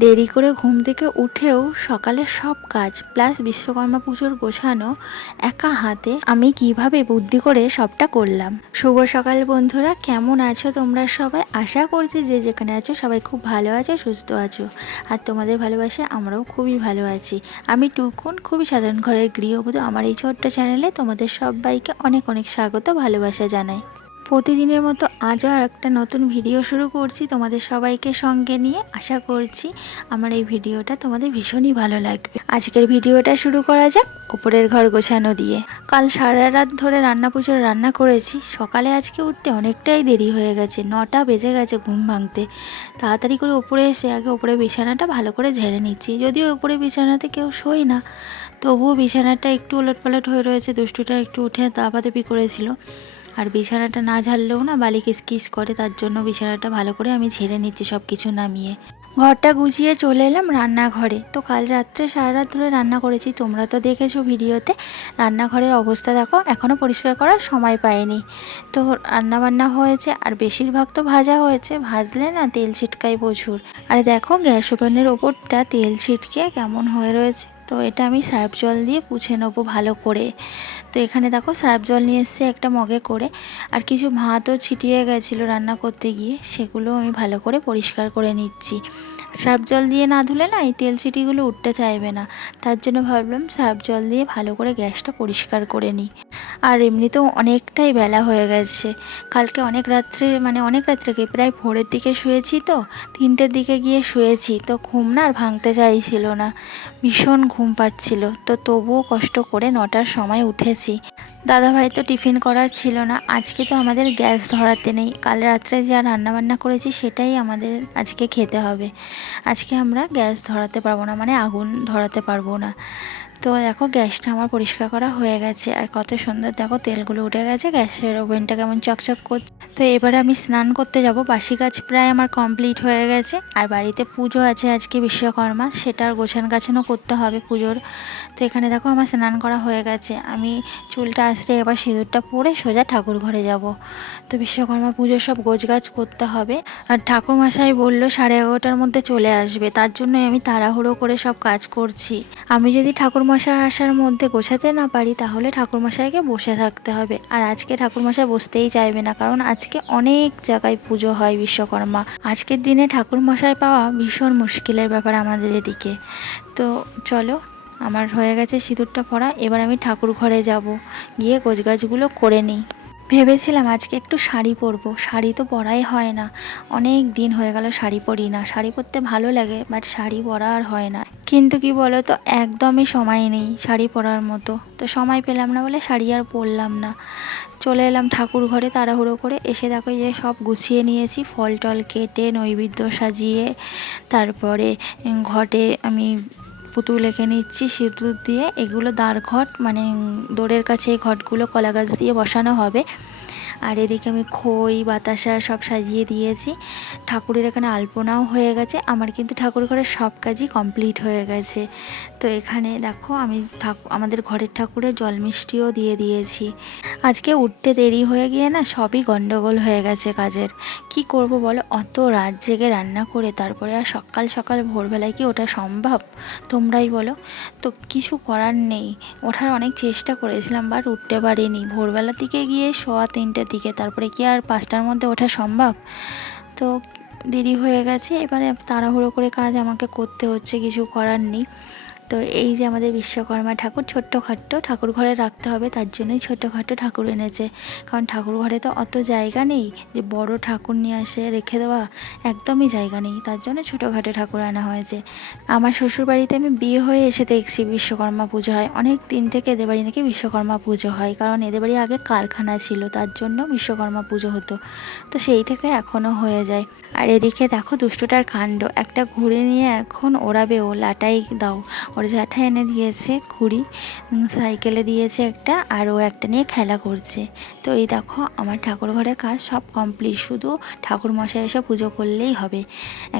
দেরি করে ঘুম থেকে উঠেও সকালে সব কাজ প্লাস বিশ্বকর্মা পুজোর গোছানো একা হাতে আমি কিভাবে বুদ্ধি করে সবটা করলাম। শুভ সকাল বন্ধুরা, কেমন আছো তোমরা সবাই? আশা করছি যে যেখানে আছো সবাই খুব ভালো আছো, সুস্থ আছো। আর তোমাদের ভালোবাসা আমরাও খুবই ভালো আছি। আমি টুকুন, খুবই সাধারণ ঘরের গৃহবধূ। আমার এই ছোট্ট চ্যানেলে তোমাদের সবাইকে অনেক অনেক স্বাগত, ভালোবাসা জানাই। প্রতিদিনের মতো আজও একটা নতুন ভিডিও শুরু করছি তোমাদের সবাইকে সঙ্গে নিয়ে। আশা করছি আমার এই ভিডিওটা তোমাদের ভীষণই ভালো লাগবে। আজকের ভিডিওটা শুরু করা যাক উপরের ঘর গোছানো দিয়ে। কাল সারা রাত ধরে পুজোর রান্না করেছি। সকালে আজকে উঠতে অনেকটাই দেরি হয়ে গেছে, 9টা বেজে গেছে ঘুম ভাঙতে। তাড়াতাড়ি করে উপরে এসে আগে উপরে বিছানাটা ভালো করে ঝেড়ে নিচ্ছি। যদিও উপরে বিছানাতে কেউ শোয় না, তবুও বিছানাটা একটু ওলটপালট হয়ে রয়েছে। দুষ্টুটা একটু উঠে দাপাদাপি করেছিল, আর বিছানাটা না ঝাড়লেও না বালি কিসকিস করে, তার জন্য বিছানাটা ভালো করে আমি ঝেড়ে নিচ্ছি সব কিছু নামিয়ে। ঘরটা গুছিয়ে চলে এলাম রান্নাঘরে। তো কাল রাত্রে সারা রাত ধরে রান্না করেছি, তোমরা তো দেখেছো ভিডিওতে। রান্নাঘরের অবস্থা দেখো, এখনও পরিষ্কার করার সময় পাইনি। তো রান্নাবান্না হয়েছে, আর বেশিরভাগ তো ভাজা হয়েছে। ভাজলে না তেল ছিটকায় প্রচুর। আর দেখো গ্যাস ওভেনের ওপরটা তেল ছিটকে কেমন হয়ে রয়েছে। তো এটা আমি সার্ফ জল দিয়ে পুছে নেবো ভালো করে। তো এখানে দেখো সার্ফ জল নিয়ে এসেছি একটা মগে করে। আর কিছু ভাতও ছিটিয়ে গেছিলো রান্না করতে গিয়ে, সেগুলো আমি ভালো করে পরিষ্কার করে নিচ্ছি। সার্ফ জল দিয়ে না ধুলে না এই তেল ছিটিগুলো উঠতে চাইবে না, তার জন্য ভাবলাম সার্ফ জল দিয়ে ভালো করে গ্যাসটা পরিষ্কার করে নিই। আর এমনিতেও অনেকটাই বেলা হয়ে গেছে। কালকে অনেক রাত্রে কি প্রায় ভোরের দিকে শুয়েছি, তো 3টের দিকে গিয়ে শুয়েছি। তো ঘুম না আর ভাঙতে চাইছিল না, ভীষণ ঘুম পাচ্ছিল। তো তবুও কষ্ট করে 9টার সময় উঠেছি। দাদাভাই তো টিফিন করার ছিল না। আজকে তো আমাদের গ্যাস ধরাতে নেই, কাল রাত্রে যা রান্নাবান্না করেছি সেটাই আমাদের আজকে খেতে হবে। আজকে আমরা গ্যাস ধরাতে পারবো না, মানে আগুন ধরাতে পারবো না। তো দেখো গ্যাসটা আমার পরিষ্কার করা হয়ে গেছে, আর কত সুন্দর দেখো তেলগুলো উঠে গেছে, গ্যাসের ওভেনটা কেমন চকচক করছে। তো এবারে আমি স্নান করতে যাব। বাসি কাজ প্রায় আমার কমপ্লিট হয়ে গেছে। আর বাড়িতে পুজো আছে আজকে বিশ্বকর্মা, সেটার গাছানো করতে হবে পুজোর। তো এখানে দেখো আমার স্নান করা হয়ে গেছে। আমি চুলটা আসতে এবার সিঁদুরটা পরে সোজা ঠাকুর ঘরে যাব। তো বিশ্বকর্মা পুজোর সব গোছগাছ করতে হবে। আর ঠাকুরমশাই বললো 11:30টার মধ্যে চলে আসবে, তার জন্যই আমি তাড়াহুড়ো করে সব কাজ করছি। আমি যদি ঠাকুরমশাই আসার মধ্যে গোছাতে না পারি, তাহলে ঠাকুরমশাইকে বসে থাকতে হবে। আর আজকে ঠাকুরমশাই বসতেই চাইবে না, কারণ আজকে অনেক জায়গায় পুজো হয় বিশ্বকর্মা। আজকের দিনে ঠাকুরমশাই পাওয়া ভীষণ মুশকিলের ব্যাপার আমাদের এদিকে। তো চলো, আমার হয়ে গেছে সিঁদুরটা পরা। এবার আমি ঠাকুর ঘরে যাব, গিয়ে গোছগাছগুলো করে নিই। ভেবেছিলাম আজকে একটু শাড়ি পরবো, শাড়ি তো পরাই হয় না। অনেক দিন হয়ে গেল শাড়ি পরি না। শাড়ি পরতে ভালো লাগে, বাট শাড়ি পরা আর হয় না। কিন্তু কি বলো তো, একদমই সময় নেই শাড়ি পরার মতো। তো সময় পেলাম না বলে শাড়ি আর পরলাম না। চলে এলাম ঠাকুর ঘরে তাড়াহুড়ো করে। এসে দেখো যে সব গুছিয়ে নিয়েছি, ফল টল কেটে নৈবেদ্য সাজিয়ে। তারপরে ঘটে আমি পুতুল এঁকে নিচ্ছি সিঁদুর দিয়ে। এগুলো দ্বার ঘট, মানে দোরের কাছে এই ঘটগুলো কলা গাছ দিয়ে বসানো হবে। আর এদিকে আমি খই বাতাসা সব সাজিয়ে দিয়েছি। ঠাকুরের এখানে আলপনাও হয়ে গেছে। আমার কিন্তু ঠাকুর ঘরের সব কাজই কমপ্লিট হয়ে গেছে। তো এখানে দেখো আমি আমাদের ঘরের ঠাকুরের জল মিষ্টিও দিয়ে দিয়েছি। আজকে উঠতে দেরি হয়ে গিয়ে না সবই গন্ডগোল হয়ে গেছে কাজের। কি করব বলো, অত রাত জেগে রান্না করে তারপরে আর সকাল সকাল ভোরবেলায় কি ওটা সম্ভব? তোমরাই বলো। তো কিছু করার নেই, ওঠার অনেক চেষ্টা করেছিলাম, বাট উঠতে পারিনি। ভোরবেলার দিকে গিয়ে 3:15 দিকে, তারপরে কি আর 5টার মধ্যে ওঠা সম্ভব? তো দেরি হয়ে গেছে, এবারে তাড়াহুড়ো করে কাজ আমাকে করতে হচ্ছে, কিছু করার নেই। তো এই যে আমাদের বিশ্বকর্মা ঠাকুর, ছোট্টখাট্টো ঠাকুর ঘরে রাখতে হবে, তার জন্যই ছোট্টখাট্টো ঠাকুর এনেছে। কারণ ঠাকুর ঘরে তো অত জায়গা নেই যে বড় ঠাকুর নিয়ে আসে রেখে দেওয়া, একদমই জায়গা নেই, তার জন্য ছোটোখাটো ঠাকুর আনা হয়েছে। আমার শ্বশুরবাড়িতে আমি বিয়ে হয়ে এসে দেখছি বিশ্বকর্মা পুজো হয়। অনেক দিন থেকে এদের বাড়ি নাকি বিশ্বকর্মা পুজো হয়, কারণ এদের বাড়ি আগে কারখানা ছিল, তার জন্য বিশ্বকর্মা পুজো হতো। তো সেই থেকে এখনও হয়ে যায়। আর এদিকে দেখো দুষ্টুটার কাণ্ড, একটা ঘুড়ি নিয়ে এখন ওড়াবে ও, লাটাই দাও। ওর জ্যাঠা এনে দিয়েছে ঘুড়ি, সাইকেলে দিয়েছে একটা, আর ও একটা নিয়ে খেলা করছে। তো এই দেখো আমার ঠাকুর ঘরের কাজ সব কমপ্লিট, শুধু ঠাকুরমশাই এসে পুজো করলেই হবে।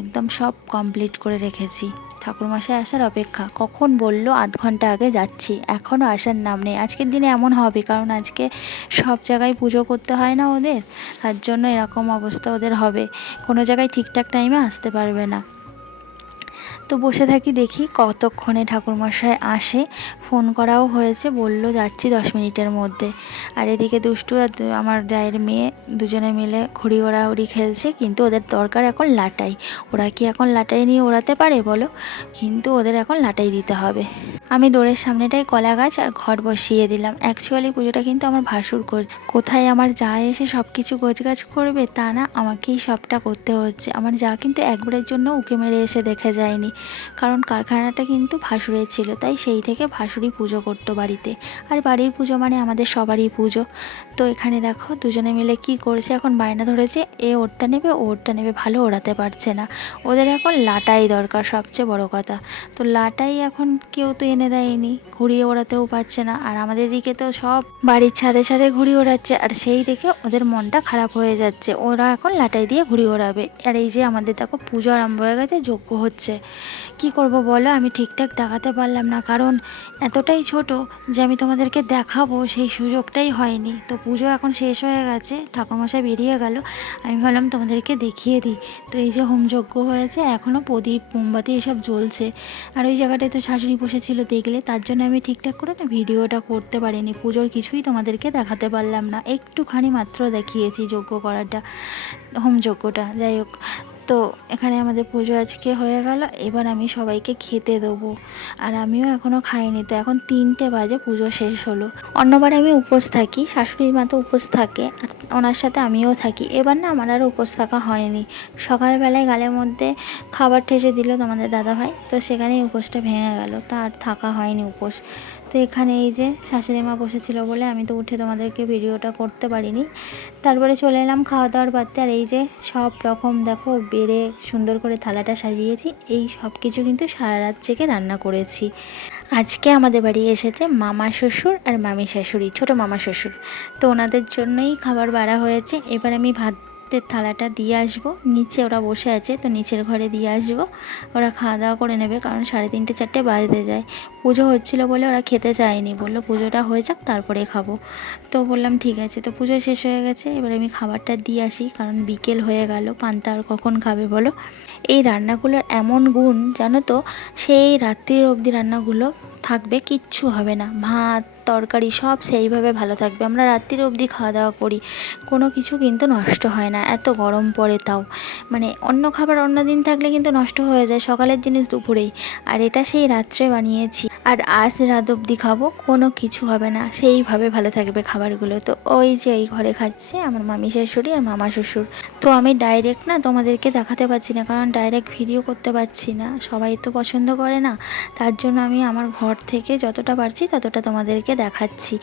একদম সব কমপ্লিট করে রেখেছি। ঠাকুরমশাই আসার অপেক্ষা, কখন বললো 0.5 ঘন্টা আগে যাচ্ছি, এখনও আসার নাম নেই। আজকের দিনে এমন হবে, কারণ আজকে সব জায়গায় পুজো করতে হয় না ওদের, তার জন্য এরকম অবস্থা ওদের হবে। কোনো জায়গায় ঠিকঠাক টাইমে আসতে পারবে না। তো বসে থাকি, দেখি কতক্ষণে ঠাকুরমশাই আসে। ফোন করাও হয়েছে, বলল যাচ্ছি 10 মিনিটের মধ্যে। আর এদিকে দুষ্টু আর আমার জায়ের মেয়ে দুজনে মিলে ঘুড়ি ওড়াউড়ি খেলছে, কিন্তু ওদের দরকার এখন লাটাই। ওরা কি এখন লাটাই নিয়ে ওড়াতে পারে বলো? কিন্তু ওদের এখন লাটাই দিতে হবে। আমি দৌড়ের সামনেটাই কলা গাছ আর ঘর বসিয়ে দিলাম। অ্যাকচুয়ালি পুজোটা কিন্তু আমার ভাসুর কোথায় আমার যা এসে সব কিছু গোছগাছ করবে তা না, আমাকেই সবটা করতে হচ্ছে। আমার যা কিন্তু একবারের জন্য উঁকি মেরে এসে দেখে যায়নি, কারণ কারখানাটা কিন্তু ভাসুরের ছিল, তাই সেই থেকে ভাসুরই পুজো করতো বাড়িতে। আর বাড়ির পুজো মানে আমাদের সবারই পুজো। তো এখানে দেখো দুজনে মিলে কি করছে, এখন বায়না ধরেছে এ ওরটা নেবে ও ওরটা নেবে, ভালো ওড়াতে পারছে না। ওদের এখন লাটাই দরকার, সবচেয়ে বড় কথা। তো লাটাই এখন কেউ তো এনে দেয়নি, ঘুরিয়ে ওড়াতেও পারছে না। আর আমাদের দিকে তো সব বাড়ির ছাদে ছাদে ঘুড়ি ওড়াচ্ছে, আর সেই দেখে ওদের মনটা খারাপ হয়ে যাচ্ছে। ওরা এখন লাটাই দিয়ে ঘুড়ি ওড়াবে। আর এই যে আমাদের দেখো পুজো আরম্ভ হয়ে গেছে, যজ্ঞ হচ্ছে। কি করব বলো, আমি ঠিকঠাক দেখাতে পারলাম না, কারণ এতটাই ছোট যে আমি তোমাদেরকে দেখাবো সেই সুযোগটাই হয়নি। তো পুজো এখন শেষ হয়ে গেছে, ঠাকুরমশাই বেরিয়ে গেল, আমি ভাবলাম তোমাদেরকে দেখিয়ে দিই। তো এই যে হোমযজ্ঞ হয়েছে, এখনও প্রদীপ মোমবাতি এসব জ্বলছে। আর ওই জায়গাটায় তো শাশুড়ি বসেছিল দেখলে, তার জন্য আমি ঠিকঠাক করে না ভিডিওটা করতে পারিনি। পুজোর কিছুই তোমাদেরকে দেখাতে পারলাম না, একটুখানি মাত্র দেখিয়েছি যজ্ঞ করাটা, হোমযজ্ঞটা। যাই হোক, তো এখানে আমাদের পুজো আজকে হয়ে গেল। এবার আমি সবাইকে খেতে দেবো, আর আমিও এখনও খাইনি। তো এখন 3টে বাজে, পুজো শেষ হলো। অন্যবার আমি উপোস থাকি, শাশুড়ি মা তো উপোস থাকে, আর ওনার সাথে আমিও থাকি। এবার না আমার আর উপোস থাকা হয়নি। সকালবেলায় গালের মধ্যে খাবার ঠেসে দিল তোমাদের দাদাভাই, তো সেখানেই উপোসটা ভেঙে গেল, তা আর থাকা হয়নি উপোস। তো এখানে এই যে শাশুড়ি মা বসেছিল বলে আমি তো উঠে তোমাদেরকে ভিডিওটা করতে পারিনি। তারপরে চলে এলাম খাওয়া দাওয়ার পাত্রে। আর এই যে সব রকম দেখো বেড়ে সুন্দর করে থালাটা সাজিয়েছি, এই সব কিছু কিন্তু সারা রাত জেগে রান্না করেছি। আজকে আমাদের বাড়ি এসেছে মামা শ্বশুর আর মামি শাশুড়ি, ছোট মামা শ্বশুর। তো ওনাদের জন্যই খাবার বাড়া হয়েছে। এবার আমি ভাতের থালাটা দিয়ে আসবো নিচে, ওরা বসে আছে তো নিচের ঘরে দিয়ে আসবো। ওরা খাওয়া দাওয়া করে নেবে, কারণ 3:30 4টে বাজতে যায়। পুজো হচ্ছিলো বলে ওরা খেতে চায়নি, বললো পুজোটা হয়ে যাক তারপরে খাবো। তো বললাম ঠিক আছে। তো পুজো শেষ হয়ে গেছে, এবার আমি খাবারটা দিয়ে আসি, কারণ বিকেল হয়ে গেল, পান্তা আর কখন খাবে বলো। এই রান্নাগুলোর এমন গুণ জানো তো, সেই রাত্রির অবধি রান্নাগুলো থাকবে, কিচ্ছু হবে না। ভাত তরকারি সব সেইভাবে ভালো থাকবে। আমরা রাত্রির অবধি খাওয়া দাওয়া করি, কোনো কিছু কিন্তু নষ্ট হয় না, এত গরম পড়ে তাও। মানে অন্য খাবার অন্য দিন থাকলে কিন্তু নষ্ট হয়ে যায়, সকালের জিনিস দুপুরেই। আর এটা সেই রাত্রে বানিয়েছি, আর আজ রাত অবধি খাবো, কোনো কিছু হবে না, সেইভাবে ভালো থাকবে খাবারগুলো। তো ওই যে এই ঘরে খাচ্ছে আমার মামি শাশুড়ি আর মামা শ্বশুর। তো আমি ডাইরেক্ট না তোমাদেরকে দেখাতে পারছি না, কারণ ডাইরেক্ট ভিডিও করতে পারছি না, সবাই তো পছন্দ করে না। তার জন্য আমি আমার ঘর থেকে যতটা পারছি ততটা তোমাদেরকে দেখাচ্ছি।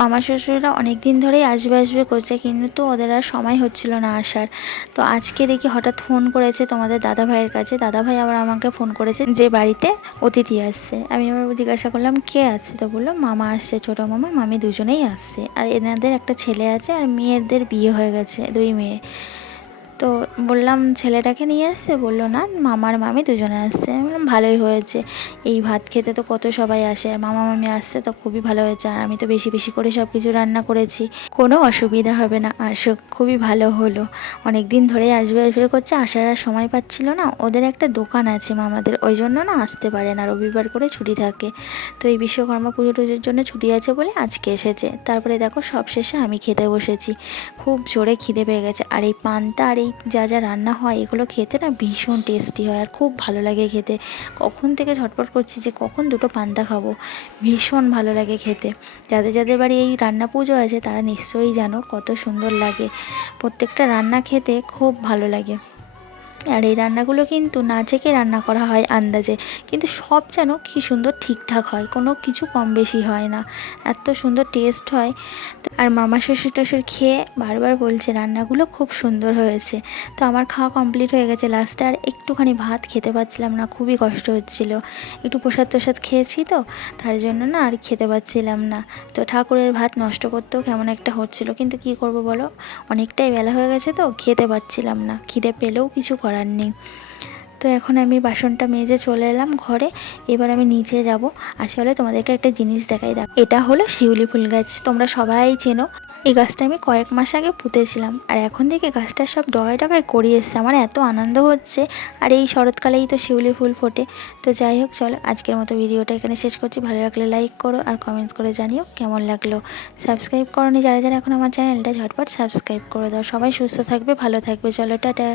মামা শ্বশুররা অনেক দিন ধরেই আসবে আসবে করছে, কিন্তু ওদের আর সময় হচ্ছিল না আসার। তো আজকে দেখি হঠাৎ ফোন করেছে তোমাদের দাদা ভাইয়ের কাছে, দাদা ভাই আবার আমাকে ফোন করেছে যে বাড়িতে অতিথি আসছে। আমি আবার জিজ্ঞাসা করলাম কে আসছে, তো বললো মামা আসছে, ছোটো মামা মামি দুজনেই আসছে। আর এনাদের একটা ছেলে আছে, আর মেয়েদের বিয়ে হয়ে গেছে, 2 মেয়ে। তো বললাম ছেলেটাকে নিয়ে আসছে, বললো না মামার মামি দুজনে আসছে। আমি বললাম ভালোই হয়েছে, এই ভাত খেতে তো কত সবাই আসে, আর মামা মামি আসছে তো খুবই ভালো হয়েছে। আর আমি তো বেশি বেশি করে সব কিছু রান্না করেছি, কোনো অসুবিধা হবে না, আসুক, খুবই ভালো হলো। অনেক দিন ধরেই আসবে আসবে করছে, আসার আর সময় পাচ্ছিল না। ওদের একটা দোকান আছে মামাদের, ওই জন্য না আসতে পারে না, রবিবার করে ছুটি থাকে। তো এই বিশ্বকর্মা পুজো টুজোর জন্য ছুটি আছে বলে আজকে এসেছে। তারপরে দেখো সব শেষে আমি খেতে বসেছি, খুব জোরে খিদে পেয়ে গেছে। আর এই পান্তা আর এই যা যা রান্না হয় এগুলো খেতে না ভীষণ টেস্টি হয়, আর খুব ভালো লাগে খেতে। কখন থেকে ঝটপট করছি যে কখন দুটো পান্তা খাবো, ভীষণ ভালো লাগে খেতে। যাদের যাদের বাড়ি এই রান্না পুজো আছে তারা নিশ্চয়ই জানো কত সুন্দর লাগে, প্রত্যেকটা রান্না খেতে খুব ভালো লাগে। আর এই রান্নাগুলো কিন্তু না চেখে রান্না করা হয় আন্দাজে, কিন্তু সব যেন কী সুন্দর ঠিকঠাক হয়, কোনো কিছু কম বেশি হয় না, এত সুন্দর টেস্ট হয়। আর মামা শ্বশুর টশুর খেয়ে বারবার বলছে রান্নাগুলো খুব সুন্দর হয়েছে। তো আমার খাওয়া কমপ্লিট হয়ে গেছে, লাস্টে আর একটুখানি ভাত খেতে পারছিলাম না, খুবই কষ্ট হচ্ছিল। একটু প্রসাদ তোসাদ খেয়েছি তো, তার জন্য না আর খেতে পারছিলাম না। তো ঠাকুরের ভাত নষ্ট করতেও কেমন একটা হচ্ছিল, কিন্তু কি করব বলো, অনেকটাই বেলা হয়ে গেছে তো খেতে পারছিলাম না, খিদে পেলেও কিছু করার নেই। তো এখন আমি বাসনটা মেজে চলে এলাম ঘরে। এবার আমি নিচে যাব, আসলে তোমাদেরকে একটা জিনিস দেখাই। এটা হলো শিউলি ফুল গাছ, তোমরা সবাই চেনো। এই গাছটা আমি কয়েক মাস আগে পুঁতেছিলাম, আর এখন থেকে গাছটা সব ডগায় ডগায় করিয়ে এসছে। আমার এত আনন্দ হচ্ছে, আর এই শরৎকালেই তো শিউলি ফুল ফোটে। তো যাই হোক, চলো আজকের মতো ভিডিওটা এখানে শেষ করছি। ভালো লাগলে লাইক করো আর কমেন্টস করে জানিও কেমন লাগলো। সাবস্ক্রাইব করোনি যারা যারা এখন আমার চ্যানেলটা, ঝটপট সাবস্ক্রাইব করে দাও। সবাই সুস্থ থাকবে, ভালো থাকবে। চলো টাটা।